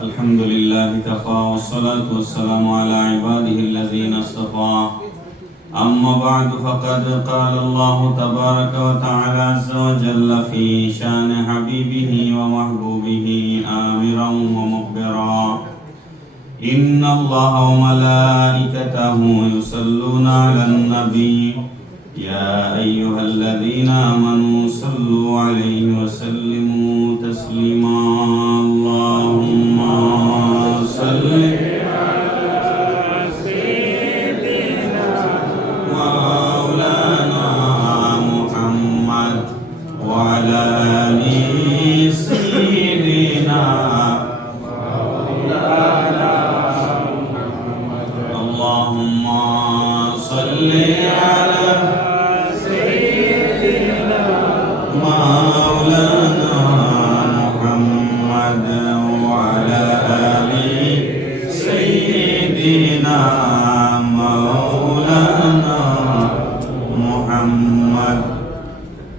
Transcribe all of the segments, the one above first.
الحمد لله كفى والصلاة والسلام على عباده الذين اصطفى أما بعد فقد قال الله تبارك وتعالى عز وجل في شان حبيبه ومحبوبه آمرا ومخبرا إن الله وملائكته يصلون على النبي يا أيها الذين آمنوا صلوا عليه وسلموا تسليما اللهم صل على سيدنا مولانا محمد وعلى آل سيدنا مولانا محمد اللهم صل على سيدنا مولانا محمد وعلى آل سيدنا مولانا محمد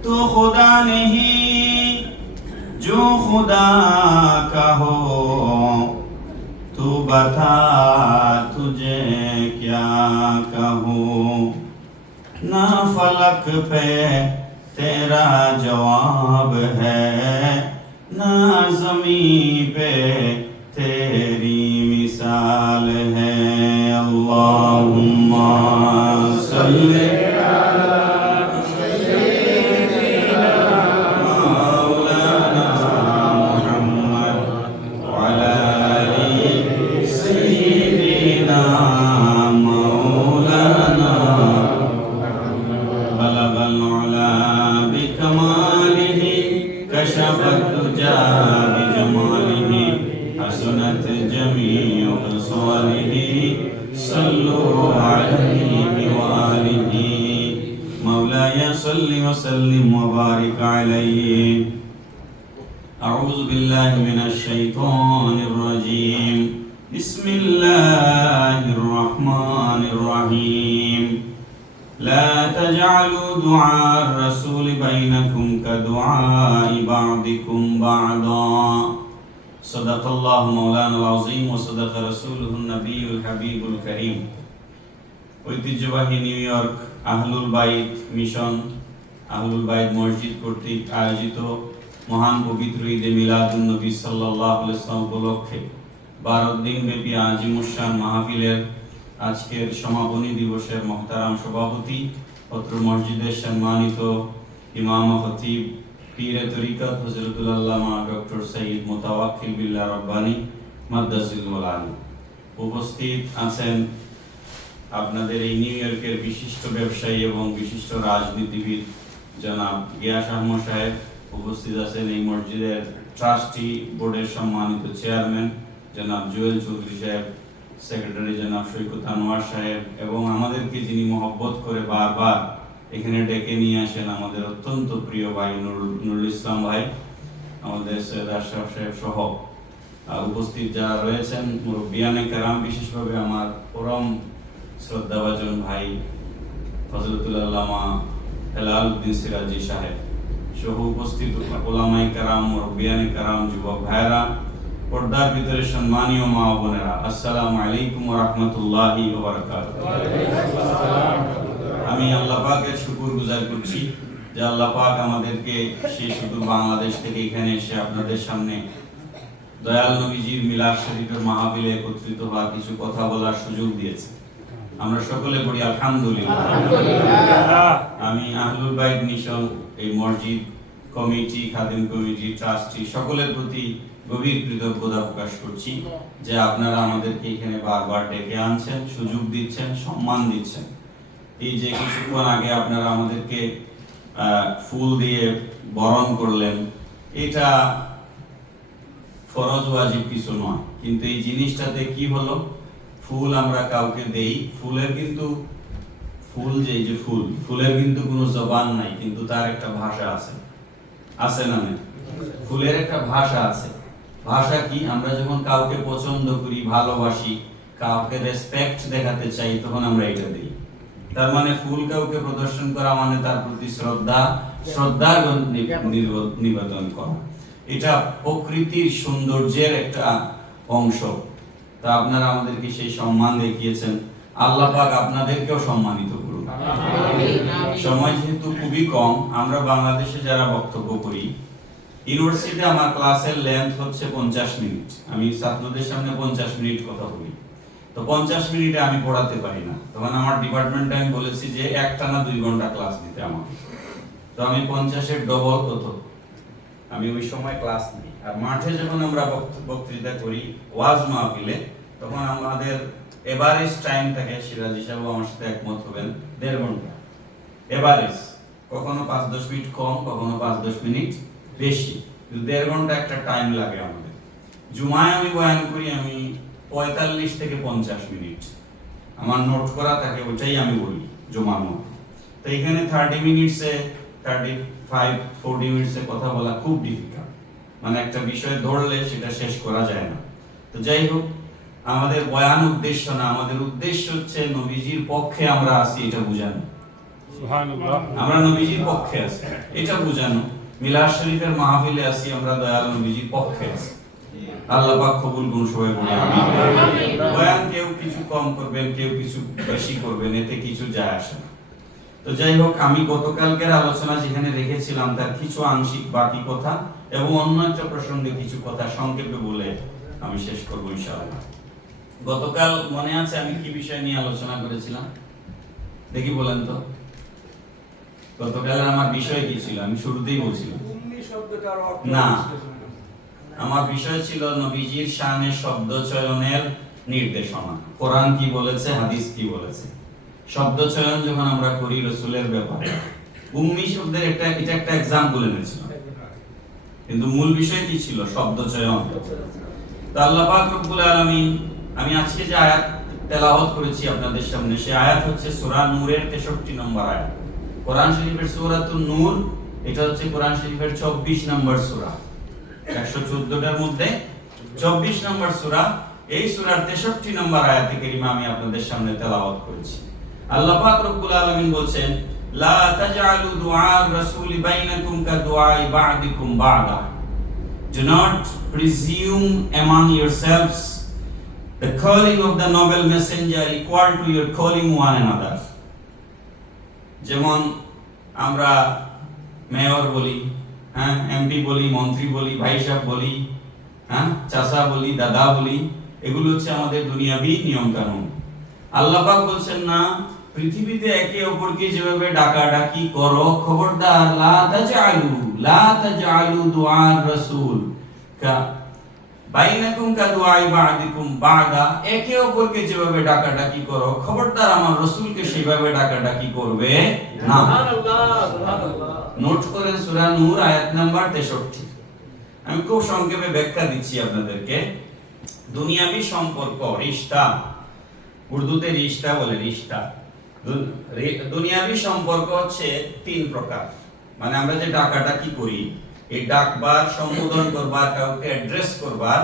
تو खुदा नहीं जो खुदा का हो तू बता तुझे क्या कहूँ ना फलक पे तेरा जवाब है ना ज़मीं पे तेरी मिसाल है अल्लाहुम्मा सल्ली अला सय्यिदिना मौलाना मुहम्मद व अला आलि सय्यिदिना मौलाना बलगल उला बिकमालिहि कशफत दुजा बिजमालिहि हसनत जमीउ खसालिहि सल्लु अलैहि व आलिहि मौलाय सल्लि व सल्लिम व बारिक अलैहि अऊज़ु बिल्लाहि मिनश शैतानिर रजीम बिस्मिल्लाहिर रहमानिर रहीम لا تجعلوا دعاء الرسول بينكم كدعاء بعضكم بعضا صدق الله مولانا العظيم وصدق رسوله النبي الحبيب الكريم ঐতিহ্যবাহী নিউ ইয়র্ক আহলুল বাইত মিশন আহলুল বাইত মসজিদ কর্তৃক আয়োজিত মহান পবিত্র ঈদে মিলাদুন নবী সাল্লাল্লাহু আলাইহি ওয়াসাল্লাম উপলক্ষে 12 দিন ব্যাপী আজিমুশান মাহফিলের আজকের সমাপনী দিবসের মহতারাম সভাপতি অত্র মসজিদের সম্মানিত ইমাম খতিব পীরে তরিকত হযরতুল আল্লামা ডক্টর সৈয়দ মুতাওয়াক্কিল বিল্লাহ রব্বানী মাদ্দাসিল্লাহুল আলী উপস্থিত আছেন আপনাদের এই নিউ ইয়র্কের বিশিষ্ট ব্যবসায়ী এবং বিশিষ্ট রাজনীতিবিদ জনাব গিয়াস আহমদ সাহেব উপস্থিত আছেন এই মসজিদের ট্রাস্টি বোর্ডের সম্মানিত চেয়ারম্যান জনাব জুয়েল চৌধুরী সাহেব সেক্রেটারি জনাব সৈকত আনোয়ার সাহেব এবং আমাদেরকে যিনি মহব্বত করে বারবার এখানে ডেকে নিয়ে আসেন আমাদের অত্যন্ত প্রিয় ভাই নুরুল ইসলাম ভাই আমাদের সৈয়দ আশরাফ সাহেব সহ উপস্থিত যারা রয়েছেন মুরব্বিয়ানে কেরাম বিশেষভাবে আমার পরম শ্রদ্ধাভাজন ভাই ফজলতুল আল্লামা হেলাল উদ্দিন সিরাজি সাহেব সহ উপস্থিত ওলামায়ে কেরাম মুরব্বিয়ানে কেরাম যুবক ভাইরা পর্দার ভিতরে সম্মানীয় মা বোনেরা আসসালামু আলাইকুম ওয়া রাহমাতুল্লাহি ওয়া বারাকাতুহু আমি আল্লাহ পাকের শুকরগুজার করছি যে আল্লাহ পাক আমাদেরকে সেই শুধু বাংলাদেশ থেকে এখানে এসে আপনাদের সামনে দয়াল নবীজির মিলাদ শরীফের মাহফিলে একত্রিত হওয়ার কিছু কথা বলার সুযোগ দিয়েছে আমরা সকলে বলি আলহামদুলিল্লাহ আমি আহলুল বাইত মিশন এই মসজিদ কমিটি খাদিম কমিটি ট্রাস্টি সকলের প্রতি গভীর কৃতজ্ঞতা প্রকাশ করছি যে আপনারা আমাদেরকে এখানে বারবার ডেকে আনছেন সুযোগ দিচ্ছেন সম্মান দিচ্ছেন এই যে কিছুক্ষণ আগে আপনারা আমাদেরকে ফুল দিয়ে বরণ করলেন এটা ফরজ ওয়াজিব কিছু নয় কিন্তু এই জিনিসটাতে কি হলো ফুল আমরা কাউকে দেই ফুলের কিন্তু ফুল যে ফুলের কিন্তু কোনো জবান নাই কিন্তু তার একটা ভাষা আছে না ফুলের একটা ভাষা আছে ভাষা কি আমরা যখন কাউকে পছন্দ করি ভালোবাসি কাউকে রেসপেক্ট দেখাতে চাই তখন আমরা এটা দিই তার মানে ফুল কাউকে প্রদর্শন করা মানে তার প্রতি শ্রদ্ধা নিবেদন করা। এটা প্রকৃতির সৌন্দর্যের একটা অংশ। তা আপনারা আমাদেরকে সেই সম্মান দেখিয়েছেন, আল্লাহ পাক আপনাদেরকেও সম্মানিত করুন। সময় যেহেতু খুবই কম, আমরা বাংলাদেশে যারা বক্তব্য করি, ইউনিভার্সিটিতে আমার ক্লাসের লেন্থ হচ্ছে 50 মিনিট। আমি ছাত্রদের সামনে 50 মিনিট কথা বলি, তো 50 মিনিটে আমি পড়াতে পারি না। তখন আমার ডিপার্টমেন্টে আমি বলেছি যে একটানা 2 ঘন্টা ক্লাস দিতে আমাকে। তো আমি 50-এর ডবল কত আমি ওই সময় ক্লাস নিই। আর মাঠে যখন আমরা বক্তৃতা করি ওয়াজ মাহফিলে, তখন আমাদের এভারেজ টাইম থাকে, সিরাজ সাহেব আমার সাথে একমত হবেন, 1.5 ঘন্টা এভারেজ। কখনো 5-10 মিনিট কম, কখনো 5-10 মিনিট বেশি, 1.5 ঘন্টা একটা টাইম লাগে আমাদের। জুমায় আমি বয়ান করি, আমি 45 থেকে 50 মিনিট আমার নোট করা থাকে, ওটাই আমি বলি জুমার মধ্যে। তো এখানে 30 মিনিটসে 35-40 মিনিটসে কথা বলা খুব ডিফিকাল্ট, মানে একটা বিষয় ধরলে সেটা শেষ করা যায় না। তো যাই হোক, আমাদের বয়ান উদ্দেশ্য না, আমাদের উদ্দেশ্য হচ্ছে নবীজির পক্ষে আমরা আছি এটা বোঝানো। সুবহানাল্লাহ, আমরা নবীজির পক্ষে আছি এটা বোঝানো। মিলাদ শরীফের মাহফিলে আছি, আমরা দয়াল নবীজির পক্ষে আছি। আল্লাহ পাক কবুল করুন, সবাই বলি আমিন। বয়ান কেউ কিছু কম করবেন, কেউ কিছু বেশি করবেন, এতে কিছু যায় আসে না। তো যাই হোক, আমি গতকালকের আলোচনা যেখানে রেখেছিলাম তার কিছু আংশিক বাকি কথা এবং অন্য একটা প্রসঙ্গে কিছু কথা সংক্ষেপে বলে আমি শেষ করব ইনশাআল্লাহ। গতকাল মনে আছে আমি কি বিষয় নিয়ে আলোচনা করেছিলাম? দেখি বলেন তো, গতকাল আমার বিষয় কি ছিল? আমি শুরুতেই বলছিলাম না, আমার বিষয় ছিল নবীজির শানে শব্দ চয়নের নির্দেশনা। কোরআন কি বলেছে, হাদিস কি বলেছে। শব্দ চয়ন যখন আমরা করি রাসূলের ব্যাপারে, উম্মি শব্দের এটা একটা एग्जांपल এনেছিলাম, কিন্তু মূল বিষয় কি ছিল? শব্দ চয়ন। তো আল্লাহ পাক রব্বুল আলামিন, আমি আজকে যে আয়াত তেলাওয়াত করেছি আপনাদের সামনে, সেই আয়াত হচ্ছে সূরা নূরের 63 নম্বর আয়াত। কোরআন শরীফের সূরাতুন নূর, এটা হচ্ছে কোরআন শরীফের 24 নম্বর সূরা। 114টার মধ্যে 24 নম্বর সূরা। এই সূরার 63 নম্বর আয়াতে কারিমা আমি আপনাদের সামনে তেলাওয়াত করেছি। আল্লাহ পাক রব্বুল আলামিন বলেন, লা তাজআলু দুআর রাসূলি বাইনাকুম কাদুআই বা'দিকুম বা'দা। Do not presume among yourselves the calling of the noble messenger equal to your calling one another. যেমন আমরা মেয়র বলি, হ্যাঁ, এমপি বলি, মন্ত্রী বলি, ভাই সাহেব বলি, হ্যাঁ, চাচা বলি, দাদা বলি, এগুলো হচ্ছে আমাদের দুনিয়াবি নিয়ম কানুন। আল্লাহ পাক বলছেন না, পৃথিবীতে একে অপরকে যেভাবে ডাকাডাকি করো, খবরদার লা তাজআলু দুআর রাসূল বাইনাকুম কাদুআই বা'দিকুম বা'দা। একে অপরকে যেভাবে ডাকাডাকি করো, খবরদার আমার রাসূলকে সেইভাবে ডাকাডাকি করবে না। সুবহানাল্লাহ। নোট করেন সূরা নূর আয়াত নাম্বার 63। আমি খুব সংক্ষেপে ব্যাখ্যা দিচ্ছি আপনাদেরকে। দুনিয়াবি সম্পর্ক, রিশতা, উর্দুতে রিশতা বলে, রিশতা। দুনিয়াবি সম্পর্ক হচ্ছে 3 প্রকার। মানে আমরা যে ডাকাডাকি করি, এই ডাকবার, সম্বোধন করবার, কাউকে অ্যাড্রেস করবার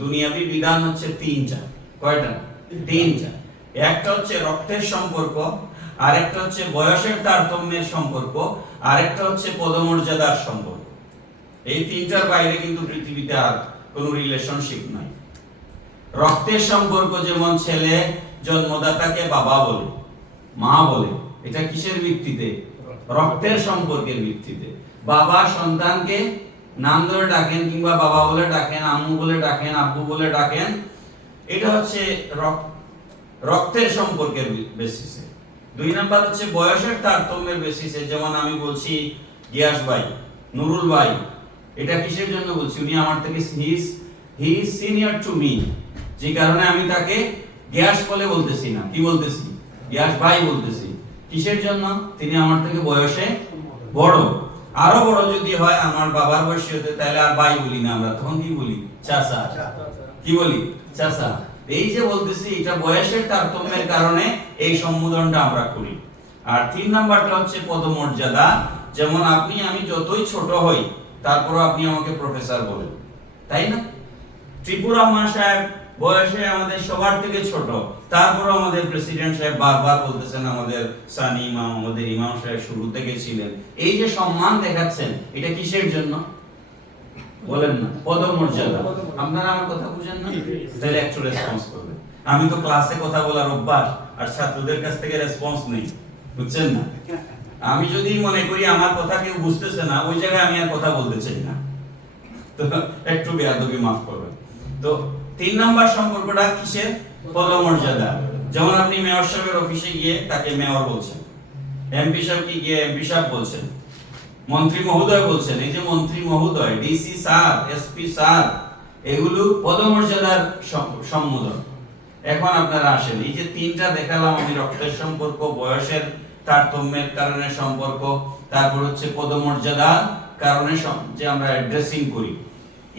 দুনিয়াবি বিধান হচ্ছে 3টা। কয়টা? 3টা। একটা হচ্ছে রক্তের সম্পর্ক, আরেকটা হচ্ছে বয়সের তারতম্যের সম্পর্ক, আরেকটা হচ্ছে পদমর্যাদার সম্পর্ক। এই 3টার বাইরে কিন্তু পৃথিবীতে আর কোনো রিলেশনশিপ নাই। রক্তের সম্পর্ক, যেমন ছেলে জন্মদাতাকে বাবা বলে, মা বলে, এটা কিসের ভিত্তিতে? রক্তের সম্পর্কের ভিত্তিতে। বাবা সন্তানকে নাম ধরে ডাকেন, কিংবা বাবা বলে ডাকেন, আম্মু বলে ডাকেন, আব্বু বলে ডাকেন, এটা হচ্ছে রক্তের সম্পর্কের বেসিসে। 2 নাম্বার হচ্ছে বয়সের তারতম্যের বেসিসে। যেমন আমি বলছি গিয়াস ভাই, নুরুল ভাই, এটা কিসের জন্য বলছি? উনি আমার থেকে he is senior to me, যে কারণে আমি তাকে গিয়াস বলে বলতেছি না, কি বলতেছি? গিয়াস ভাই বলতেছি। কিসের জন্য? তিনি আমার থেকে বয়সে বড়। আরো বড় যদি হয়, আমার বাবার বয়সী হতে, তাহলে আর ভাই বলি না আমরা, তখন কি বলি? চাচা। কি বলি? চাচা। এই যে বলতেছি, এটা বয়সের তারতম্যের কারণে এই সম্বোধনটা আমরা করি। আর 3 নাম্বারটা হচ্ছে পদমর্যাদা। যেমন আপনি আমি যতই ছোট হই, তারপর আপনি আমাকে প্রফেসর বলেন, তাই না? ত্রিপুরা মা সাহেব বয়সে আমাদের সবার থেকে ছোট, তারপর আমাদের প্রেসিডেন্ট সাহেব বারবার বলতেছেন আমাদের সানি ইমাম, আমাদের ইমাম সাহেব শুরু থেকে ছিলেন। এই যে সম্মান দেখাচ্ছেন, এটা কিসের জন্য? বলেন না, পদমর্যাদা। আপনারা আমার কথা বুঝেন না? তাহলে একটু রেসপন্স করবেন। আমি তো ক্লাসে কথা বলার অভ্যাস, আর ছাত্রদের কাছ থেকে রেসপন্স নেই, বুঝছেন না? আমি যদি মনে করি আমার কথা কেউ বুঝতেছে না, ওই জায়গায় আমি আর কথা বলতে চাই না। তো একটু বেয়াদবি মাফ করবেন। তো 3 নাম্বার সম্পর্কটা কিসের? পদমর্যাদা। যেমন আপনি মেয়র সাহেবের অফিসে গিয়ে তাকে মেয়র বলছেন, এমপি সাহেবকে গিয়ে এমপি সাহেব বলছেন, মন্ত্রী মহোদয় বলছেন। এই যে মন্ত্রী মহোদয়, ডিসি স্যার, এসপি স্যার, এগুলো পদমর্যাদার সম্বোধন। এখন আপনারা আসেন, এই যে 3টা দেখালাম আমি, রক্তের সম্পর্ক, বয়সের তারতম্যের কারণে সম্পর্ক, তারপর হচ্ছে পদমর্যাদার কারণে যে আমরা অ্যাড্রেসিং করি,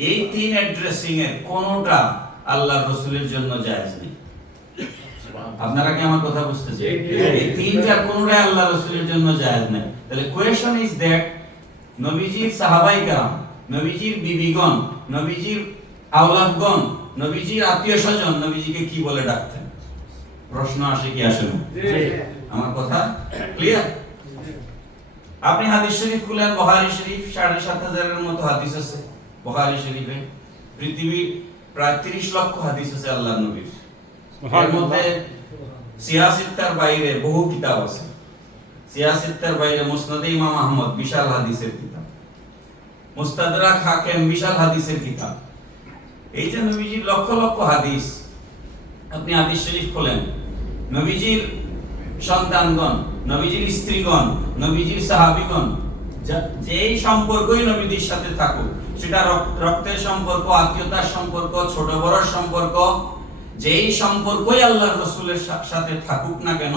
এই 3 অ্যাড্রেসিং এর কোনটা আল্লাহর রাসূলের জন্য জায়েজ নেই। আপনারা কি আমার কথা বুঝতেছেন? এই 3টার কোনটাই আল্লাহর রাসূলের জন্য জায়েজ নেই। তাহলে কোয়েশ্চন ইজ দ্যাট নবীজির সাহাবায়ে কেরাম, নবীজির বিবিগণ, নবীজির আওলাদগণ, নবীজির আত্মীয়স্বজন নবীজিকে কি বলে ডাকতেন? প্রশ্ন আসে কি আসে না? আমার কথা ক্লিয়ার? আপনি হাদিস শরীফ খুলেন, বুখারী শরীফ ৭,৫০০ এর মতো হাদিস আছে বুখারী শরীফে। পৃথিবীর প্রায় ৩০ লক্ষ হাদিস আছে আল্লাহর নবীর। এর মধ্যে সিয়াসিত্তার বাইরে বহু কিতাব আছে। সিয়াসিত্তার বাইরে মুসনাদে ইমাম আহমদ বিশাল হাদিসের কিতাব, মুস্তাদরাক হাকিম বিশাল হাদিসের কিতাব। এই যে নবীজির লক্ষ লক্ষ হাদিস, আপনি হাদিস শরীফ খোলেন, নবীজির সন্তানগণ, নবীজির স্ত্রীগণ, নবীজির সাহাবীগণ, যেই সম্পর্কই নবীদের সাথে থাকুক, সেটা রক্তের সম্পর্ক, আত্মীয়তার সম্পর্ক, ছোট বড় সম্পর্ক, যেই সম্পর্কই আল্লাহর রাসূলের সাথে থাকুক না কেন,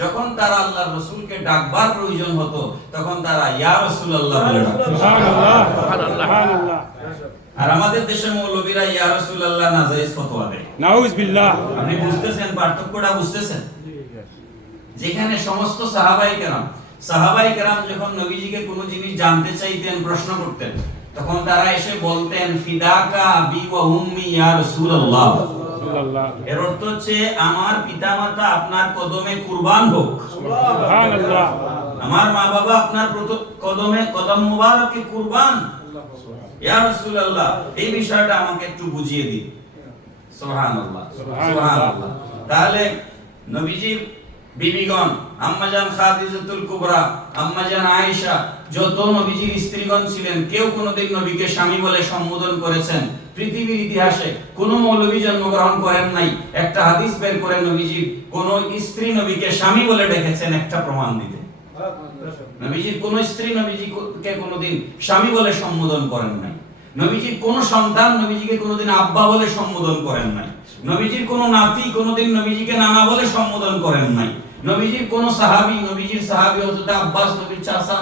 যখন তারা আল্লাহর রাসূলকে ডাকবার প্রয়োজন হতো, তখন তারা ইয়া রাসূলুল্লাহ বলে ডাকতো। সুবহানাল্লাহ, সুবহানাল্লাহ। আর আমাদের দেশের মৌলবীরা ইয়া রাসূলুল্লাহ নাজায়েজ ফতোয়া দেয়। নাউযুবিল্লাহ। আপনি বুঝতেছেন পার্থক্যটা? বুঝতেছেন? যেখানে সমস্ত সাহাবায়ে কেরাম যখন নবীজিকে কোনো জিনিস জানতে চাইতেন, প্রশ্ন করতেন, তখন তারা এসে বলতেন ফিদাকা আবি ওয়া উম্মি ইয়া রাসূলুল্লাহ। এর অর্থ হচ্ছে আমার পিতামাতা আপনার কদমে কুরবান হোক। সুবহানাল্লাহ। আমার মা বাবা আপনার কদম মুবারকে কুরবান। ইয়া রাসূলুল্লাহ, এই বিষয়টা আমাকে একটু বুঝিয়ে দিন। সুবহানাল্লাহ, সুবহানাল্লাহ। তাহলে নবীজির বিবিগণ, আম্মাজান খাদিজাতুল কুবরা, আম্মাজান আয়েশা, যত নবীজির স্ত্রীগণ ছিলেন, কেউ কোনোদিন নবীকে স্বামী বলে সম্বোধন করেছেন পৃথিবীর ইতিহাসে কোন মৌলবী জন্মগ্রহণ করেন নাই। একটা হাদিস বের করে নবীজির কোন স্ত্রী নবীকে স্বামী বলে ডেকেছেন একটা প্রমাণ দিতে। নবীজির কোন স্ত্রী নবীজিকে কোনোদিন স্বামী বলে সম্বোধন করেন নাই। নবীজির কোন সন্তান নবীজিকে কোনোদিন আব্বা বলে সম্বোধন করেন নাই। নবীজির কোন নাতি কোনোদিন নবীজিকে নানা বলে সম্বোধন করেন নাই। নবীজির কোন সাহাবী, নবীজির সাহাবী হযরত আব্বাস, নবীর চাচা,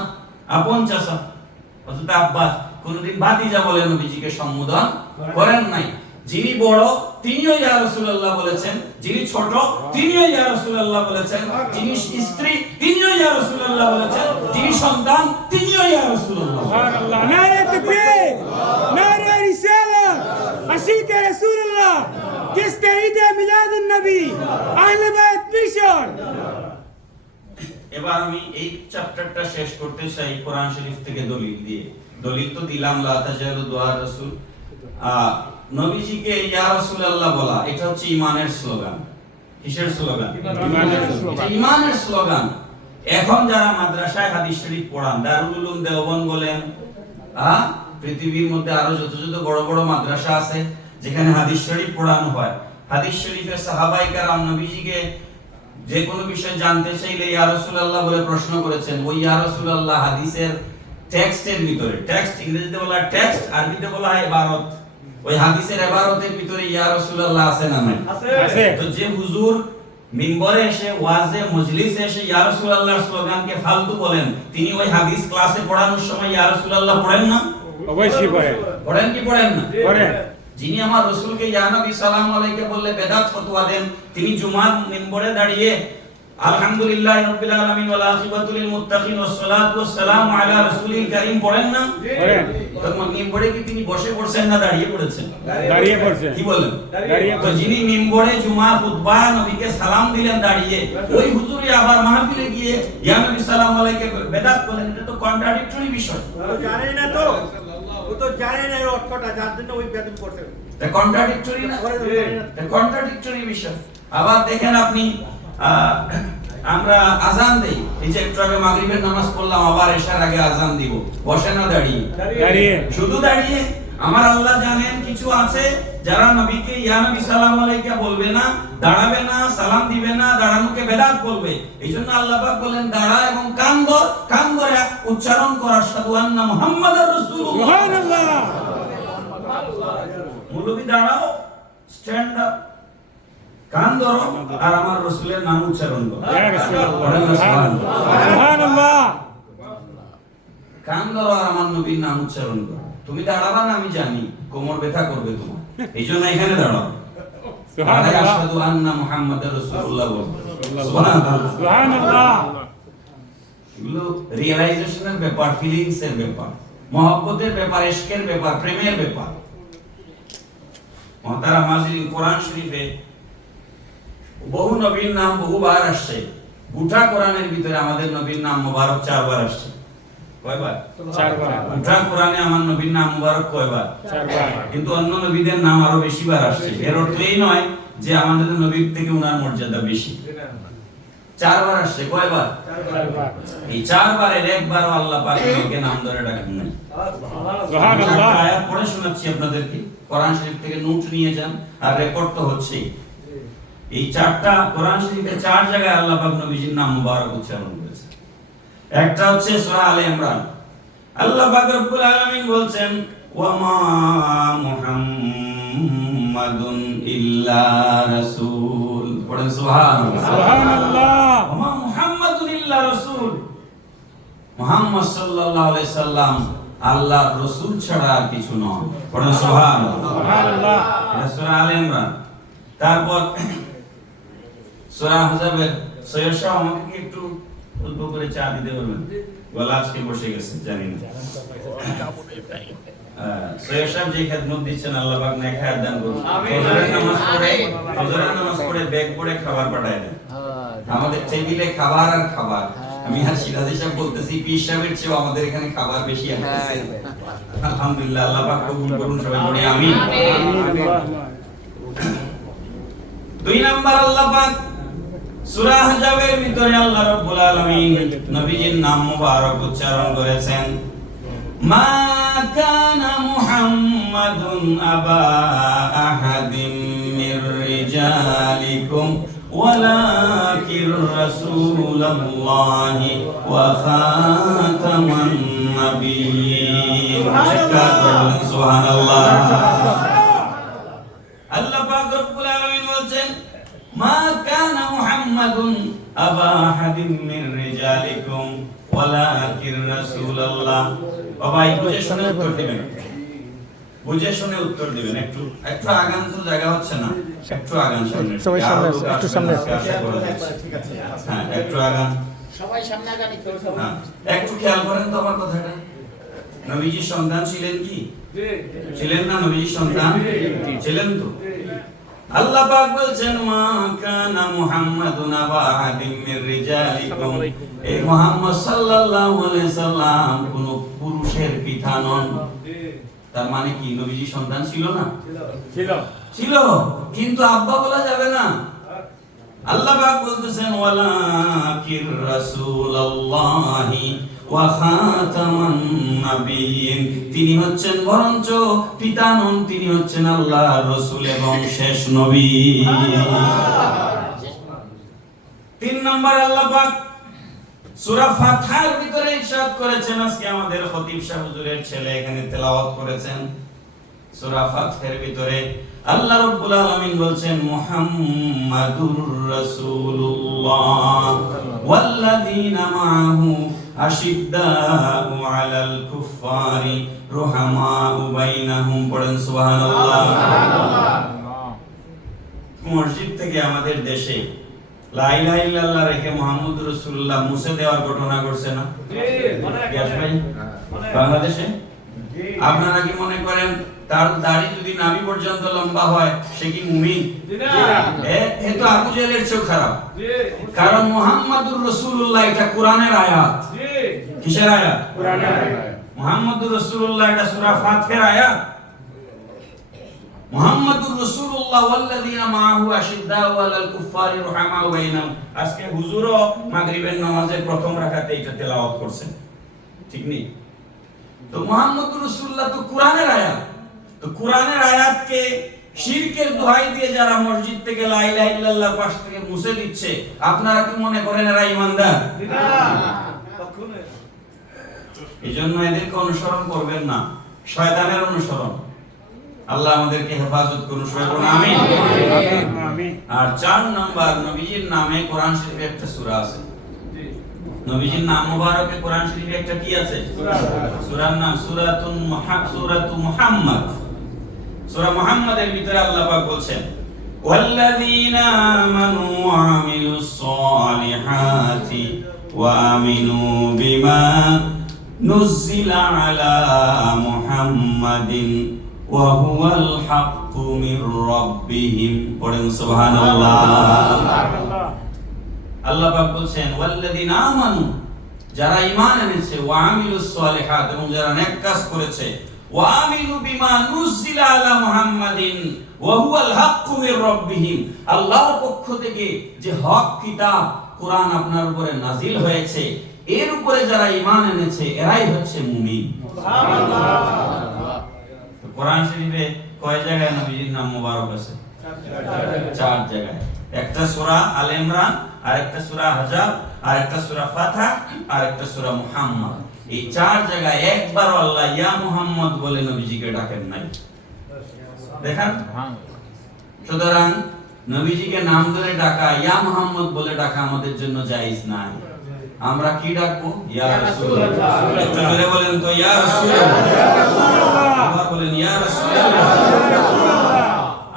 আপন চাচা হযরত আব্বাস, কোনোদিন ভাতিজা বলে নবীজিকে সম্বোধন করেন নাই। যিনি বড় তিনিও ইয়া রাসূলুল্লাহ বলেছেন, যিনি ছোট তিনিও ইয়া রাসূলুল্লাহ বলেছেন, যিনি স্ত্রী তিনিও ইয়া রাসূলুল্লাহ বলেছেন, যিনি সন্তান তিনিও ইয়া রাসূলুল্লাহ। সুবহানাল্লাহ। নারে তাকবীর, নারে রিসালাত, আশিক রাসূলুল্লাহ, কিসতে ঈদ মিলাদুন নবী, আহলে বাইত মিশন। এবার আমি এই চ্যাপ্টারটা শেষ করতে চাই কোরআন শরীফ থেকে দলিল দিয়ে। দলিল তো দিলাম, লা তাজালু দুআর রাসূল, নবীজিকে ইয়া রাসূলুল্লাহ বলা, এটা হচ্ছে ঈমানের স্লোগান। কিসের স্লোগান? ঈমানের স্লোগান। এখন যারা মাদ্রাসায় হাদিস শরীফ পড়ান, দারুল উলুম দেওবন্দ বলেন, পৃথিবীর মধ্যে আরো যত যত বড় বড় মাদ্রাসা আছে যেখানে হাদিস শরীফ পড়ানো হয়, হাদিস শরীফে সাহাবায়ে কেরাম নবীজিকে যে কোনো বিষয় জানতে চাইলে ইয়া রাসূলুল্লাহ বলে প্রশ্ন করেছেন। ওই ইয়া রাসূলুল্লাহ হাদিসের টেক্সটের ভিতরে, টেক্সট ইংরেজিতে বলা হয় টেক্সট, আরবিতে বলা হয় ইবারত, ওই হাদিসের ইবারতের ভিতরে ইয়া রাসূলুল্লাহ আছে না নাই? আছে। তো যে হুজুর মিম্বরে এসে ওয়াজে মজলিসে এসে ইয়া রাসূলুল্লাহর স্লোগানকে ফালতু বলেন, তিনি ওই হাদিস ক্লাসে পড়ানোর সময় ইয়া রাসূলুল্লাহ পড়েন না? অবশ্যই পড়েন। পড়েন কি পড়েন না? পড়েন। যিনি আমার রাসূলকে ইয়া নবী সাল্লাল্লাহু আলাইহি বললে বেদাত ফতোয়া দেন, তিনি জুমার মিম্বরে দাঁড়িয়ে আলহামদুলিল্লাহি রাব্বিল আলামিন ওয়াল আখিবাতু লিল মুত্তাকিন ওয়াস সালাতু ওয়াস সালামু আলা রাসূলিল কারীম পড়েন না? পড়েন। তখন মিম্বরে কি তিনি বসে পড়ছেন না দাঁড়িয়ে পড়েছেন? দাঁড়িয়ে পড়ছেন। কি বলেন? দাঁড়িয়ে। তো যিনি মিম্বরে জুমা খুতবা নবীকে সালাম দিলেন দাঁড়িয়ে, ওই হুজুরই আবার মাহফিলে গিয়ে ইয়া নবী সাল্লাল্লাহু আলাইহি বেদাত বলেন, এটা তো কন্ট্রাডিক্টরি বিষয়। জানেন না তো? তো জানে না এর অর্থটা, যার জন্য ওই বেদম করছে। কন্ট্রাডিক্টরি না, কন্ট্রাডিক্টরি বিষয়। আবার দেখেন আপনি আমরা আজান দেই, এই যে একটু আগে মাগরিবের নামাজ পড়লাম, আবার এশার আগে আজান দিব, বসে না দাঁড়িয়ে? দাঁড়িয়ে। শুধু দাঁড়িয়ে? আমার আল্লাহ জানেন কিছু আছে যারা নবীকে ইয়া নবী সালাম আলাইকা বলবে না, দাঁড়াবে না, সালাম দিবে না, দাঁড়ানোকে বেদাত বলবে। এইজন্য আল্লাহ পাক বলেন দাঁড়া এবং কান ধর, কান ধরে উচ্চারণ কর আশহাদু আন্না মুহাম্মাদার রাসূলুল্লাহ। সুবহানাল্লাহ। মুলবি দাঁড়াও, স্ট্যান্ড আপ, কান ধরো আর আমার রাসূলের নাম উচ্চারণ করো। ইয়া রাসূলুল্লাহ। সুবহানাল্লাহ। কান ধরো আর আমার নবীর নাম উচ্চারণ করো। তুমি দাঁড়াবা না আমি জানি, কোমর ব্যথা করবে তোমার, এইজন্য এখানে দাঁড়াও। সুবহানাল্লাহ। আশহাদু আন্না মুহাম্মাদার রাসূলুল্লাহ বলো। সুবহানাল্লাহ। সুবহানাল্লাহ। এগুলো রিয়েলাইজেশনের ব্যাপার, ফিলিংস এর ব্যাপার, মহব্বতের ব্যাপার, ইশকের ব্যাপার, প্রেমের ব্যাপার। মুহতারাম হাজিরিন, কোরআন শরীফে বহু নবীর নাম বহুবার আসছে। গোটা কোরআনের ভিতরে আমাদের নবীর নাম মুবারক 4 বার আসছে। কয়বার? 4 বার। গোটা কোরআনে আমার নবীর নাম মুবারক কয়বার? 4 বার। কিন্তু অন্য নবীদের নাম আরো বেশি বার আসছে। এর অর্থ এই নয় যে আমাদের নবীর থেকে উনার মর্যাদা বেশি। 4 বার আসছে। কয়বার? 4 বার। এই 4 বারের একবারও আল্লাহ পাক নবীকে নাম ধরে ডাকেন নাই। সুবহানাল্লাহ। আয়াত পড়ে শোনাচ্ছি আপনাদেরকে, কোরআন শরীফ থেকে নোট নিয়ে যান, আর রেকর্ড তো হচ্ছেই। এই 4টা কোরআন শরীফে 4 জায়গায় আল্লাহ পাক নবীজির নাম মুবারক উচ্চারণ করেছেন। একটা হচ্ছে সূরা আলে ইমরান, আল্লাহ পাক রব্বুল আলামিন বলছেন ওয়া মা মুহাম্মাদুন ইল্লা রাসূল। পড়েন সুবহানাল্লাহ। সুবহানাল্লাহ। ওয়া মা মুহাম্মাদুন ইল্লা রাসূল। মুহাম্মদ সাল্লাল্লাহু আলাইহি সাল্লাম আল্লাহর রাসূল ছাড়া আর কিছু নয়। পড়েন সুবহানাল্লাহ। সুবহানাল্লাহ। এটা সূরা আলে ইমরান। তারপর সূরা আহজাবের সৈয়দ আমাকে কি একটু অল্প করে চা দিতে পারবেন? গলা আজকে বসে গেছে, জানি না। সৈয়দ সাহেব যে খেদমত দিচ্ছেন, আল্লাহ পাক নেক হায়াত দান করুন। ফজরের নামাজ পড়ে ব্যাগ পড়ে খাবার পাঠায় দেন আমাদের টেবিলে, খাবার আর খাবার। আমি আর সিরাজি সাহেব বলতেছি, পীর সাহেবের চেয়ে আমাদের এখানে খাবার বেশি আসছে। আলহামদুলিল্লাহ, আল্লাহ পাক কবুল করুন, সবাই বলি আমিন। 2 নাম্বার, আল্লাহ পাক সূরা আহজাবের ভিতরে আল্লাহ রাব্বুল আলামিন নবীজির নাম মুবারক উচ্চারণ করেছেন, মা কানা মুহাম্মাদুন আবা আহাদিম মির রিজালিকুম ওয়ালাকির রাসূলুল্লাহি ওয়া খাতামান নাবিয়্যিন। সুবহানাল্লাহ। আল্লাহ পাক রব্বুল আলামিন বলছেন মা কানা মুহাম্মাদুন আবা আহাদিম মির রিজালিকুম ওয়ালাকির রাসূলুল্লাহ। বাবা বুঝে শুনে উত্তর দিবেন, বুঝে শুনে উত্তর দিবেন। একটু একটু আগান, তো জায়গা হচ্ছে না, একটু আগান সামনে, সবাই সামনে, একটু সামনে। হ্যাঁ, একটু আগান, সবাই সামনে আগানি তো। হ্যাঁ, একটু খেয়াল করেন তো আমার কথাটা। নবীজির সন্তান ছিলেন কি? ছিলেন না? নবীজির সন্তান ছিলেন তো। আল্লাহ পাক বলছেন মা কানা মুহাম্মাদুন আবা আহাদিম মির রিজালিকুম। এই মুহাম্মদ সাল্লাল্লাহু আলাইহি সাল্লাম কোন পুরুষের পিতা নন। তার মানে কি নবীজি সন্তান ছিল না? ছিল, কিন্তু আব্বা বলা যাবে না। আল্লাহ পাক বলতেছেন ওয়ালাকির রাসূলুল্লাহি ওয়া খাতামান নাবিয়্যিন। তিনি হচ্ছেন বরঞ্চ পিতা নন, তিনি হচ্ছেন আল্লাহর রাসূল এবং শেষ নবী। 3 নম্বর, আল্লাহ পাক সূরা ফাতহার ভিতরে ইরশাদ করেছেন, আজকে আমাদের খতিব সাহেব হুজুরের ছেলে এখানে তেলাওয়াত করেছেন। সূরা ফাতহার ভিতরে আল্লাহ রাব্বুল আলামিন বলছেন মুহাম্মাদুর রাসূলুল্লাহ ওয়াল্লাযীনা মাআহু আশিদ্দাউ আলাল কুফফারি রুহামাউ বাইনাহুম। পড়েন সুবহানাল্লাহ। মসজিদ থেকে আমাদের দেশে লা ইলাহা ইল্লাল্লাহ রেখে মুহাম্মদুর রাসূলুল্লাহ মুছে দেওয়ার ঘটনা ঘটছে না? বাংলাদেশে আপনারা কি মনে করেন তার দাড়ি যদি নাভি পর্যন্ত লম্বা হয় সে কি মুমিন? এ তো আবু জেহেলের চেয়েও খারাপ। কারণ মুহাম্মাদুর রাসূলুল্লাহ এটা কোরআনের আয়াত। কিসের আয়াত? কোরআনের আয়াত। মুহাম্মাদুর রাসূলুল্লাহ এটা সূরা ফাতিহার আয়াত। মুহাম্মাদুর রাসূলুল্লাহ ওয়াল্লাযীনা মাআহু আশিদ্দাউ আলাল কুফফারি রুহামাউ বাইনাহুম। আজকে হুজুরও মাগরিবের নামাজের প্রথম রাকাতে এটা তেলাওয়াত করছেন, ঠিক নেই? তো মুহাম্মাদুর রাসূলুল্লাহ তো কোরআনের আয়াত। তো কোরআনের আয়াতকে শিরকের দোহাই দিয়ে যারা মসজিদ থেকে লা ইলাহা ইল্লাল্লাহর পাশ থেকে মুছে দিচ্ছে, আপনারা কি মনে করেন এরা ঈমানদার? এজন্য এদেরকে অনুসরণ করবেন না, শয়তানের অনুসরণ। আল্লাহ আমাদেরকে হেফাজত করুন, সবাই বলুন আমিন। আমিন। আর 4 নাম্বার, নবীজির নামে কোরআন শরীফে একটা সূরা আছে। নবীজির নাম মুবারকে কোরআন শরীফে একটা কি আছে? সূরার নাম সূরাতু মুহাম্মদ। সূরা মুহাম্মাদের ভিতরে আল্লাহ পাক বলছেন, ওয়াল্লাযীনা আমানু ওয়া আমিলুস সালিহাতি ওয়া আমিনু বিমা নুজিলা আলা মুহাম্মাদিন ওয়া হুয়াল হাক্কু মির রাব্বিহিম। পড়েন সুবহানাল্লাহ। আল্লাহ পাক বলছেন ওয়াল্লাযীনা আমানু, যারা ঈমান এনেছে, ওয়া আমিলুস সালিহাত, এবং যারা নেক কাজ করেছে, ওয়া আমিলু বিমা নুজিলা আলা মুহাম্মাদিন ওয়া হুয়াল হাক্কু মির রাব্বিহিম, আল্লাহর পক্ষ থেকে যে হক কিতাব কোরআন আপনার উপরে নাজিল হয়েছে, এর উপরে যারা ঈমান এনেছে এরাই হচ্ছে মুমিন। সুবহানাল্লাহ। কোরআন শরীফে কয় জায়গায় নবীজির নাম মুবারক আছে? 4 জায়গায়। একটা সূরা আল ইমরান, আর একটা সূরা আহজাব, আর একটা সূরা ফাতহা, আর একটা সূরা মুহাম্মদ। এই 4 জায়গায় একবার আল্লাহ ইয়া মুহাম্মদ বলে নবীজিকে ডাকেন নাই। দেখেন, সুতরাং নবীজিকে নাম ধরে ডাকা, ইয়া মুহাম্মদ বলে ডাকা আমাদের জন্য জায়েজ নাই। আমরা কি ডাকবো? ইয়া রাসূলুল্লাহ। একটু জোরে বলেন তো, ইয়া রাসূলুল্লাহ। আবার বলেন ইয়া রাসূলুল্লাহ।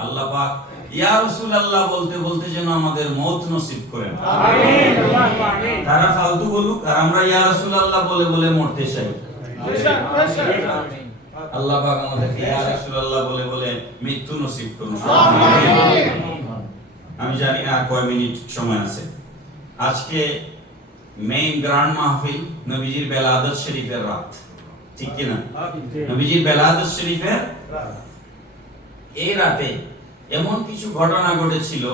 আল্লাহ পাক ইয়া রাসূলুল্লাহ বলতে বলতে যেন আমাদের মওত নসিব করেন। আমিন। আমিন। তারা ফালতু বলুক, আর আমরা ইয়া রাসূলুল্লাহ বলে বলে মরতে চাই। আল্লাহ পাক আমাদেরকে ইয়া রাসূলুল্লাহ বলে বলে মৃত্যু নসিব করুন। আমি জানি না কয় মিনিট সময় আছে। আজকে মেইন গ্র্যান্ড মাহফিল নবীজির বেলাদত শরীফের রাত, ঠিক কি না? নবীজির বেলাদত শরীফের এই রাতে এমন কিছু ঘটনা ঘটেছিল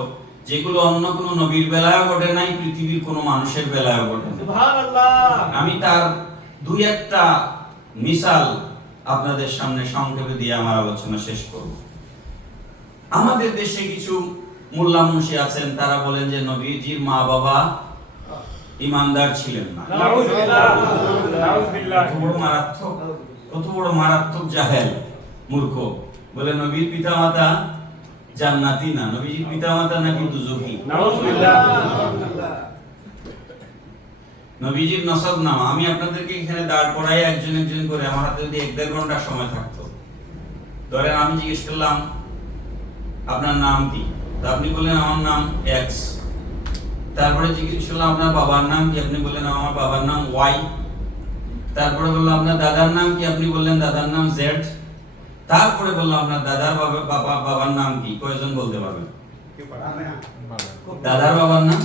যেগুলো অন্য কোনো নবীর বেলায়ও ঘটে নাই, পৃথিবীর কোনো মানুষের বেলায়ও ঘটে নাই। সুবহানাল্লাহ। আমি তার দুই একটা মিসাল আপনাদের সামনে সংক্ষেপে দিয়ে আমার আলোচনা শেষ করব। আমাদের দেশে কিছু মোল্লা মুন্সি আছেন, তারা বলেন যে নবীজির মা বাবা ঈমানদার ছিলেন না। কত বড় মারাত্মক জাহেল, মূর্খ। বলে নবীর পিতামাতা জান্নাতি না, নবীজির পিতামাতা নাকি দুজখী। নবীজির নসব নামা, আমি আপনাদেরকে এখানে দাঁড় করাই একজন একজন করে, আমার হাতে যদি 1-1.5 ঘন্টা সময় থাকতো, ধরেন আমি জিজ্ঞেস করলাম আপনার নাম কি, তো আপনি বললেন আমার নাম এক্স। তারপরে জিজ্ঞেস করলাম আপনার বাবার নাম কি, আপনি বললেন আমার বাবার নাম ওয়াই। তারপরে বললাম আপনার দাদার নাম কি, আপনি বললেন দাদার নাম জেড। তারপরে বললাম আপনার দাদার বাবার নাম কি, কয়জন বলতে পারবেন? দাদার বাবার নাম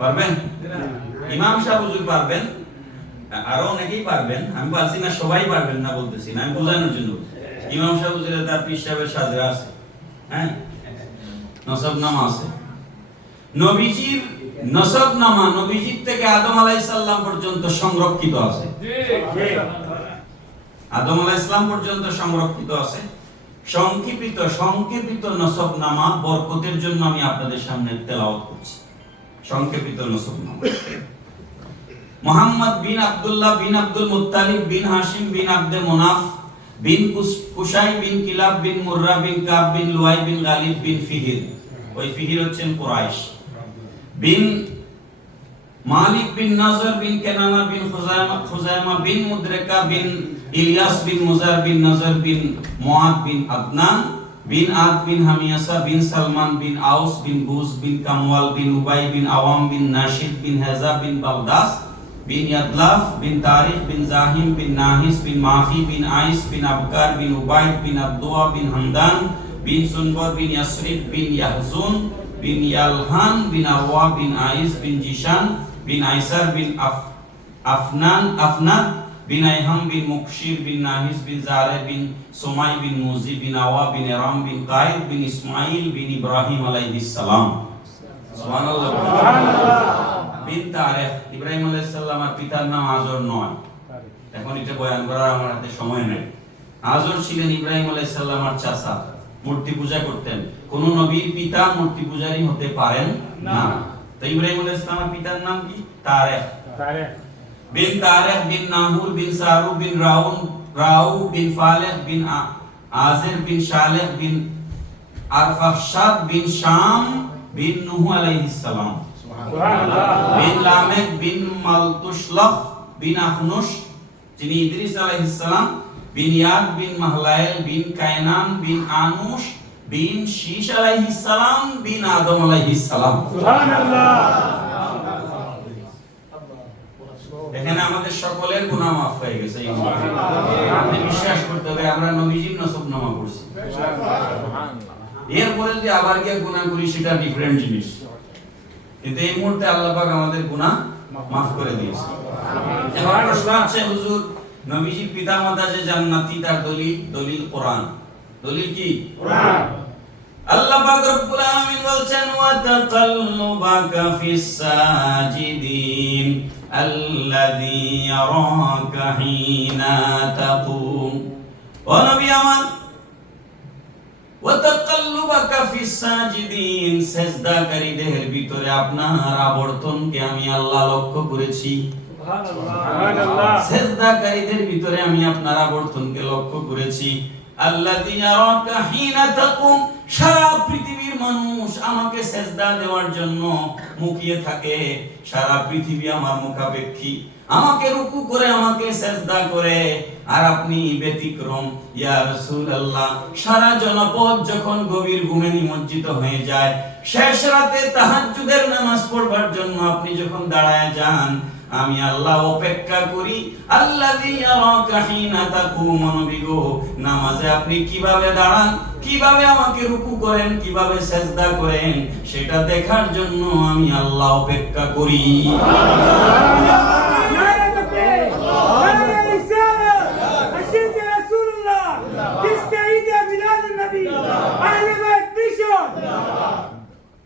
পারবেন? ইমাম সাহেব হুজুর পারবেন, আরো অনেকেই পারবেন। আমি বলছি না সবাই পারবেন না, বলতেছি না, আমি বোঝানোর জন্য। ইমাম সাহেব হুজুরের তার পীর সাহেবের সাজরা আছে, হ্যাঁ, নসবনামা আছে। নবীজির নসবনামা নবীজির থেকে আদম আলাইহিস সালাম পর্যন্ত সংরক্ষিত আছে। আদম আলাইহিস সালাম পর্যন্ত সংরক্ষিত আছে। সংক্ষেপিত নসবনামা বরকতের জন্য আমি আপনাদের সামনে তেলাওয়াত করছি। সংক্ষেপিত নসবনামা: মুহাম্মদ বিন আব্দুল্লাহ বিন আব্দুল মুত্তালিব বিন হাশিম বিন আব্দে মুনাফ বিন কুশাই বিন কিলাব বিন মুররা বিন কাব বিন লুয়াই বিন গালিব বিন ফিহির। ওই ফিহির হচ্ছেন কুরাইশ। বিন মালিক বিন নাজর বিন কেনানা বিন খুজাইমা বিন মুদরিকা বিন ইলিয়াস বিন মুজার বিন নাজর বিন মুআদ বিন আদনান বিন আদ বিন হামিয়াসা বিন সালমান বিন আউস বিন বুজ বিন কামওয়াল বিন উবাই বিন আওয়াম বিন নাশিদ বিন হেজা বিন বাগদাস বিন ইয়াদলাফ বিন তারিক বিন জাহিম বিন নাহিস বিন মাহি বিন আইস বিন আবকার বিন উবাইদ বিন আবদুয়া বিন হামদান বিন সুনবর বিন ইয়াসরিব বিন ইয়াহজুন বিন ইয়ালহান বিন আরওয়া বিন আইস বিন জিশান বিন আইসার বিন আফনাদ বিন আইহাম বিন মুকশির বিন নাহিস বিন জারে বিন সুমাই বিন মুজি বিন আওয়া বিন ইরাম বিন কায়েদ বিন ইসমাইল বিন ইব্রাহিম আলাইহিস সালাম। সুবহানাল্লাহ। বিন তারিখ, ইব্রাহিম আলাইহিস সালামের পিতার নাম আজর নয়, এখন এটা বয়ান করার আমার হাতে সময় নেই। আজর ছিলেন ইব্রাহিম আলাইহিস সালামের চাচা, মূর্তি পূজা করতেন। কোন নবীর পিতা মূর্তি পূজারী হতে পারেন না। তো ইব্রাহিম আলাইহিস সালামের পিতার নাম কি? তারিখ। বিন তারিখ বিন নাহুর বিন সারু বিন রাউ বিন ফালেহ বিন আজের বিন শালেহ বিন আরফাখশাদ বিন শাম বিন নূহ আলাইহিস সালাম। সুবহানাল্লাহ। বিন লামেক বিন মালতুশলাহ বিন আখনুশ যিনি ইদ্রিস আলাইহিস সালাম, বিন ইয়াদ বিন মাহলাইল বিন কায়নান বিন আনুশ বিন শীশ আলাইহিস সালাম বিন আদম আলাইহিস সালাম। সুবহানাল্লাহ। এখানে আমাদের সকলের গুনাহ মাফ হয়ে গেছে। আপনি বিশ্বাস করতে হবে আমরা নবীজির নসবনামা পড়ছি। এরপরে যদি আবার গিয়ে গুনাহ করি সেটা ডিফারেন্ট জিনিস, কিন্তু এই মুহূর্তে আল্লাহ পাক আমাদের গুনাহ মাফ করে দিয়েছে। এবার প্রশ্ন হচ্ছে হুজুর নবীজির পিতামাতা যে জান্নাতি তার দলিল কোরআন। দলিল কি? কোরআন। আল্লাহ পাক রব্বুল আলামিন বলছেন ওয়া তাকাল্লুবাকা ফিস সাজিদিন আল্লাযী ইয়ারাকা হিনা তাকুম। ও নবী আমার, ওয়া তাকাল্লুবাকা ফিস সাজিদিন, সিজদাকারীদের ভিতরে আপনার আবর্তনকে আমি আল্লাহ লক্ষ্য করেছি। সুবহানাল্লাহ। সিজদাকারীদের ভিতরে আমি আপনার আবর্তনকে লক্ষ্য করেছি। আল্লাযী ইয়ারাকা হিনা তাকুম, সারা পৃথিবীর মানুষ আমাকে সিজদা দেওয়ার জন্য মুখিয়ে থাকে। সারা পৃথিবী আমার মুখাপেক্ষী, আমাকে রুকু করে আমাকে সিজদা করে, আর আপনি ব্যতিক্রম। ইয়া রাসূলুল্লাহ, সারা জনপদ যখন গভীর ঘুমে নিমজ্জিত হয়ে যায়, শেষ রাতে তাহাজ্জুদের নামাজ পড়বার জন্য আপনি যখন দাঁড়ায় যান, আমি আল্লাহ অপেক্ষা করি। আল্লাযী ইয়ারাকা হিনা তাকুম, নবী গো নামাজে আপনি কিভাবে দাঁড়ান, কিভাবে আমাকে রুকু করেন, কিভাবে সিজদা করেন, সেটা দেখার জন্য আমি আল্লাহ অপেক্ষা করি।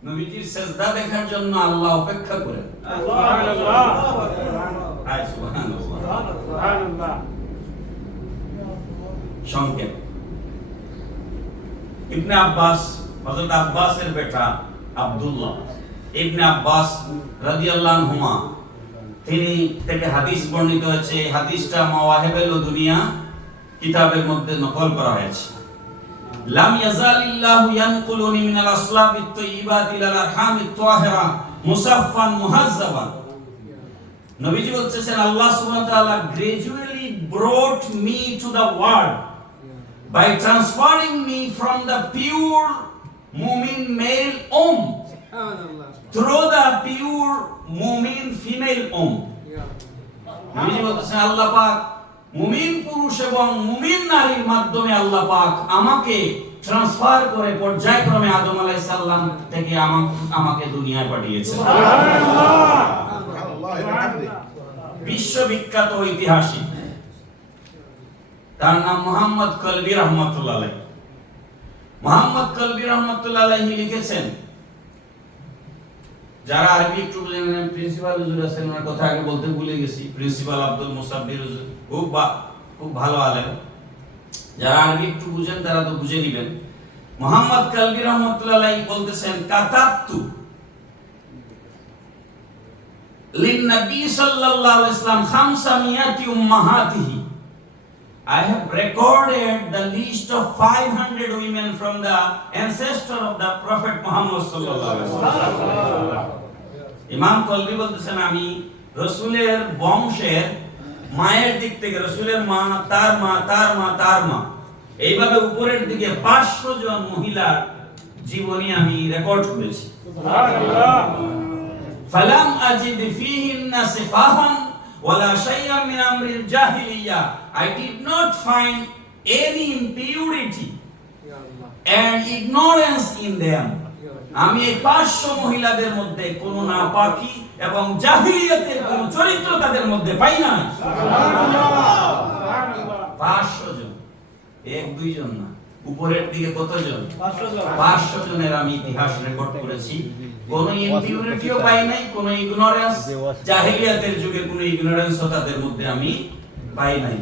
নবীজির সিজদা দেখার জন্য আল্লাহ অপেক্ষা করেন। সুবহানাল্লাহ। সুবহানাল্লাহ। সংক্ষেপ, ইবনে আব্বাস, হযরত আব্বাসের বেটা আব্দুল্লাহ ইবনে আব্বাস রাদিয়াল্লাহু আনহুমা, তিনি থেকে হাদিস বর্ণিত হয়েছে। হাদিসটা মাওয়াহিবুল দুনিয়া কিতাবের মধ্যে নকল করা হয়েছে। লাম ইয়াজালিল্লাহু ইয়ানকুলুনি মিনাল আসলাবিত তাইয়্যিবাতি ইলাল আরহামিত তাহিরা মুসাফফান মুহাজ্জাবান। নবীজি বলতেছেন আল্লাহ সুবহানাহু ওয়া তাআলা gradually brought me to the world by transferring me from the pure mu'min male womb through the pure mu'min female womb. নবীজি বলতেছেন আল্লাহ পাক মুমিন পুরুষ এবং মুমিন নারীর মাধ্যমে আল্লাহ পাক আমাকে ট্রান্সফার করে পর্যায়ক্রমে আদম আলাইহিস সালাম থেকে আমাকে দুনিয়ায় পাঠিয়েছেন। সুবহানাল্লাহ। বিশ্ববিখ্যাত ঐতিহাসিক, তার নাম মুহাম্মদ কলবি রাহমাতুল্লাহ আলাইহি। মুহাম্মদ কলবি রাহমাতুল্লাহ আলাইহি লিখেছেন, যারা আরবি একটু বুঝেন, প্রিন্সিপাল হুজুর আছেন, ওনার কথা আগে বলতে ভুলে গেছি, প্রিন্সিপাল আব্দুল মুসাব্বির হুজুর খুব ভালো আলেম। যারা আরবি একটু বুঝেন তারা তো বুঝে নেবেন। মুহাম্মদ কলবি রাহমাতুল্লাহ আলাইহি বলতেছেন কাতাবতু লিন নবী সাল্লাল্লাহু আলাইহি ওয়াসাল্লাম 500 উম্মাহাতিহি। I have recorded the list of 500 women from the ancestor of the Prophet Muhammad sallallahu alaihi wasallam. ইমাম কলবি বলতেছেন আমি রাসূলের বংশের মায়ের দিক থেকে, রাসূলের মা, তার মা, তার মা, তার মা, এইভাবে উপরের দিকে 500 জন মহিলার জীবনী আমি রেকর্ড করেছি। সুবহানাল্লাহ। ফালাম আজিদ ফীহিন্না সিফাহান ওয়ালা শাইআন মিন আমরিল জাহিলিয়া। I did not find any impurity and ignorance in them. আমি এই 500 মহিলাদের মধ্যে কোনো নাপাকি এবং জাহিলিয়াতের কোনো চরিত্র তাদের মধ্যে পাই না। 500 জন, 1-2 জন না, উপরের দিকে কতজন? 500 জনের আমি ইতিহাস রেকর্ড করেছি। কোনো ইম্পিউরিটিও পাই নাই, কোনো ইগনোরেন্স, জাহিলিয়াতের যুগে কোনো ইগনোরেন্সও তাদের মধ্যে আমি পাই নাই।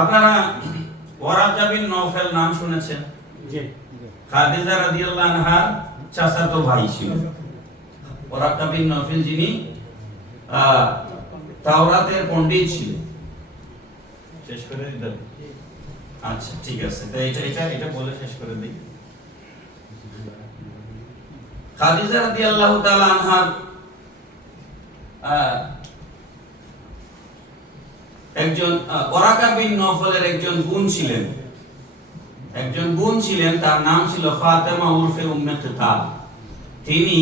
আপনারা ওয়ারাকা বিন নওফেল নাম শুনেছেন? জি। খাদিজা রাদিয়াল্লাহু আনহার চাচাতো ভাই ছিলেন ওয়ারাকা বিন নওফেল, যিনি তাওরাতের পণ্ডিত ছিলেন। শেষ করে দিতে? আচ্ছা ঠিক আছে, তো এটা বলে শেষ করে দিই। খাদিজা রাদিয়াল্লাহু তাআলা আনহার একজন ওয়ারাকা বিন নওফলের একজন বোন ছিলেন, তার নাম ছিল ফাতেমা উরফে উম্মে কিতাব। তিনি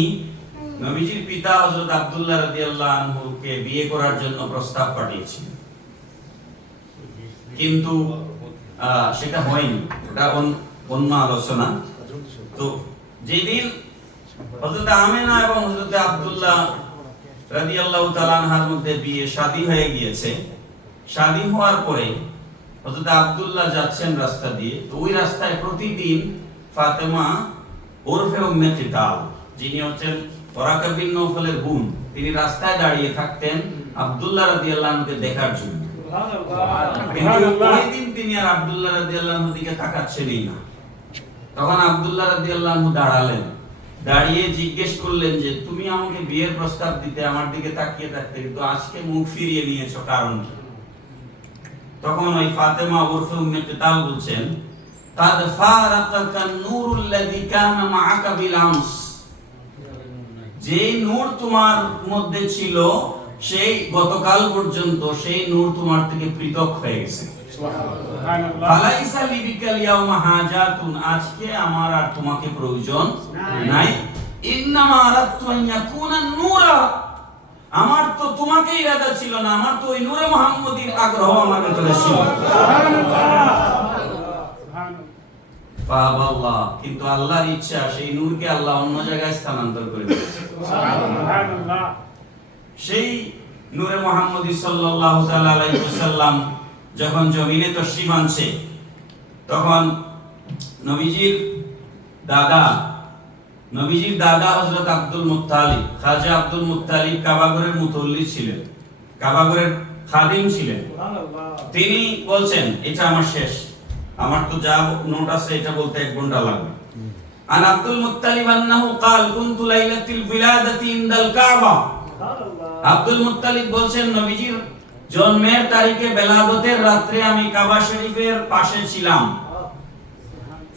নবীজির পিতা হযরত আব্দুল্লাহ রাদিয়াল্লাহু আনহুকে বিয়ে করার জন্য প্রস্তাব পাঠিয়েছিলেন, কিন্তু সেটা হয়নি, ওটা অন্য আলোচনা। তো যেদিন হযরত আমিনা এবং হযরত আব্দুল্লাহ রাদিয়াল্লাহু তাআলা আনহার মধ্যে বিয়ে শাদী হয়ে গিয়েছে, শাদী হওয়ার পরে হযরত আব্দুল্লাহ যাচ্ছেন রাস্তা দিয়ে, তো ওই রাস্তায় প্রতিদিন ফাতেমা ওরফে উম্মে কিতাব, যিনি হচ্ছেন ওয়ারাকা বিন নওফলের বোন, তিনি রাস্তায় দাঁড়িয়ে থাকতেন আব্দুল্লাহ রাদিয়াল্লাহু আনহুকে দেখার জন্য। কিন্তু ওই দিন তিনি আর আব্দুল্লাহ রাদিয়াল্লাহু আনহুর দিকে তাকাচ্ছেনই না। তখন আব্দুল্লাহ রাদিয়াল্লাহু আনহু দাঁড়ালেন, দাঁড়িয়ে জিজ্ঞেস করলেন যে তুমি আমাকে বিয়ের প্রস্তাব দিতে আমার দিকে তাকিয়ে থাকতে, কিন্তু আজকে মুখ ফিরিয়ে নিয়েছো, কারণ কি? তখন ওই ফাতেমা উরফে উম্মে কিতাব বলছেন, কাদ ফারাকাকা নূরুল্লাযী কানা মাআকা বিল আমস, যে নূর তোমার মধ্যে ছিল সেই গতকাল পর্যন্ত সেই নূর তোমার থেকে পৃথক হয়ে গেছে। সুবহানাল্লাহ। ফালাইসা লিবিকাল ইয়াউমা হাজাতুন, আজকে আমার আর তোমাকে প্রয়োজন নাই। ইন্নামা আরাদতু আন ইয়াকুনা নূরা, আমার তো তোমাকে ইরাদা ছিল না, আমার তো ওই নূরে মুহাম্মদীর আগ্রহ আমার ভিতরে ছিল। সুবহানাল্লাহ। কিন্তু আল্লাহর ইচ্ছা সেই নূরকে আল্লাহ অন্য জায়গায় স্থানান্তর করে দিয়েছে। সুবহানাল্লাহ। সেই নূরে মুহাম্মদী সাল্লাল্লাহু তাআলা আলাইহি ওয়াসাল্লাম যখন জমিনে তশরিফ আনছে, তখন নবীজির দাদা হযরত আব্দুল মুত্তালিব, খাজা আব্দুল মুত্তালিব কাবাগরের মুতল্লি ছিলেন, কাবাগরের খাদিম ছিলেন। তিনি বলছেন, এটা আমার শেষ, আমার তো যা নোট আছে এটা বলতে 1 ঘন্টা লাগবে। আন আব্দুল মুত্তালিব আন্নাহু ক্বাল কুনতু লাইলাতিল বিলাদাতি ইনদাল কাবা। আব্দুল মুত্তালিব বলছেন, নবীজির জন্মের তারিখে বেলাদতের রাতে আমি কাবা শরীফের পাশে ছিলাম।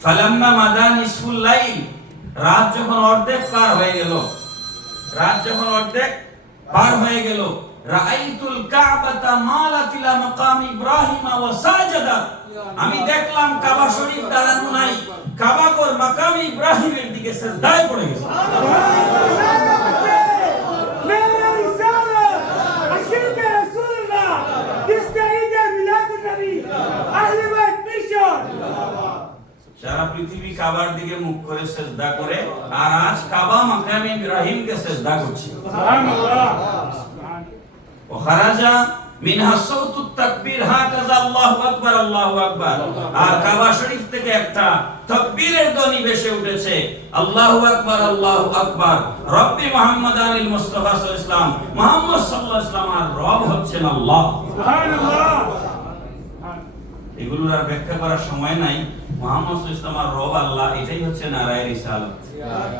ফালাম্মা মাদা নিসফুল লাইল, রাত যখন অর্ধেক পার হয়ে গেল, রাআইতুল কাবাতা মালাত ইলা মাকাম ইব্রাহিম ওয়া সাজাদাত, আমি দেখলাম কাবা শরীফ দাঁড়ানো নাই, কাবা ঘর মাকাম ইব্রাহিমের দিকে সিজদায় পড়ে গেছে। সারা পৃথিবী কাবার দিকে মুখ করে সিজদা করে, আর আজ কাবা মাকাম ইব্রাহিমকে সিজদা করছে। সুবহানাল্লাহ। ওয়া খারাজা মিনহা সাউতুত তাকবীর, হাকাযা আল্লাহু আকবার আল্লাহু আকবার, আর কাবা শরীফ থেকে একটা তাকবীরের ধ্বনি ভেসে উঠেছে, আল্লাহু আকবার আল্লাহু আকবার। রব্বি মুহাম্মাদানিল মুস্তাফা সাল্লাল্লাহু আলাইহি ওয়াসাল্লাম, মুহাম্মদ সাল্লাল্লাহু আলাইহি ওয়াসাল্লাম আর রব হচ্ছেন আল্লাহ। সুবহানাল্লাহ। এগুলোর আর ব্যাখ্যা করার সময় নাই। মুহাম্মদ সাল্লাল্লাহু আলাইহি ওয়াসাল্লাম আর রব আল্লাহ, এটাই হচ্ছে নারায়ে রিসালাত।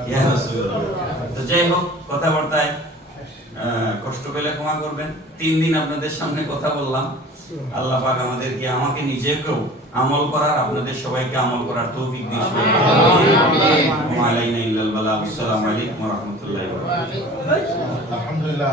ইয়া রাসূলুল্লাহ। তো যাই হোক, কথাবার্তায় কষ্ট পেলে ক্ষমা করবেন। 3 দিন আপনাদের সামনে কথা বললাম। আল্লাহ পাক আমাদেরকে, আমাকে নিজেকেও আমল করার, আপনাদের সবাইকে আমল করার তৌফিক দিন। আমিন। ওয়া আলাইনা ইল্লাল বালাগ। আসসালামু আলাইকুম ওয়া রাহমাতুল্লাহি ওয়া বারাকাতুহু। আলহামদুলিল্লাহ।